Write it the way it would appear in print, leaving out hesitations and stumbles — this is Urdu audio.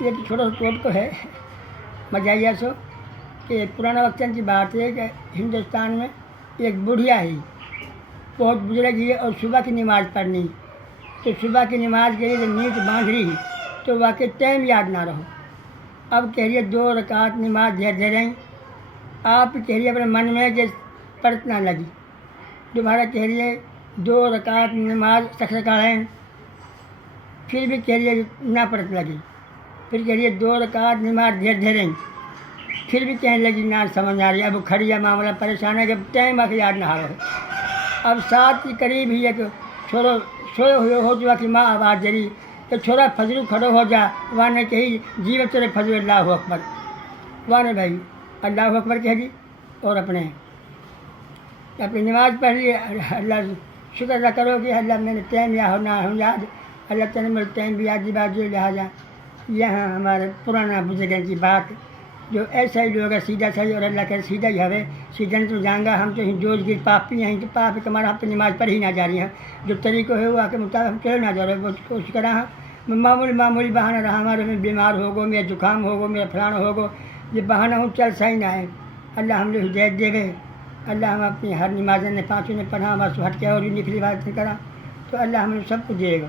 یہ تو چھوٹا ٹوٹ کو ہے مزاحیہ سو کہ پرانا وقتاً کی بات ہے کہ ہندوستان میں ایک بڑھیا ہی بہت بزرگ ہی اور صبح کی نماز پڑھنی، تو صبح کی نماز کے لیے جب نیت باندھ رہی تو واقعی ٹائم یاد نہ رہو، اب کہہ رہی ہے 2 رکعت نماز دھیر دھیریں، آپ کہہ رہی ہے اپنے من میں کہ پرت نہ لگی، دوبارہ کہہ رہی ہے 2 رکعت نماز سکھائیں، پھر بھی کہہ رہی ہے نہ پرت لگی، پھر کہہ رہی ہے 2 رکعت نماز دھیر دھیریں، پھر بھی کہنے لگی نہ سمجھ آ رہی ہے، اب کھڑی ہے معاملہ پریشان ہے کہ ٹائم آ کے یاد نہ آ رہے، اب 7 کے قریب ہی ہے کہ چھوڑو سوئے ہوئے ہو جو کہ ماں آواز دے رہی کہ چھوڑا فجر کھڑو ہو جا، وہاں نے کہی جی بچے فجر اللہ اکبر، وہاں نے بھائی اللہ اکبر کہہ دی اور اپنی نماز پڑھ لی، اللہ شکر ادا کرو کہ اللہ میں نے ٹائم یا ہونا ہوں یاد، اللہ تعالیٰ میرے ٹائم بھی یاد بات جو لہٰذا یہاں ہمارے پرانا بزرگوں کی بات جو ایسا ہی لوگ سیدھا صحیح اور اللہ کہ سیدھا ہی ہوے سیدھا تو جائیں گا، ہم تو جوش گر پاپی ہیں تو پاپ ہمارا ہم تو نماز پڑھ ہی نہ جا رہی ہیں، جو طریقہ ہے وہ آ کے مطابق ہم چلے نہ جا رہے، وہ کوشش کرا ہاں معمولی بہانہ رہا ہمارے میں بیمار ہوگو، میرا زکام ہوگو، میرا فلانا ہوگو، یہ بہانہ ہوں چل صحیح نہ ہے، اللہ ہم نے ہدایت دے گئے، اللہ ہم اپنی ہر نمازیں نے 5 نے پڑھا ہمارا سو ہٹ کے اور بھی نکلی بات کرا تو اللہ ہمیں سب کو دے گا۔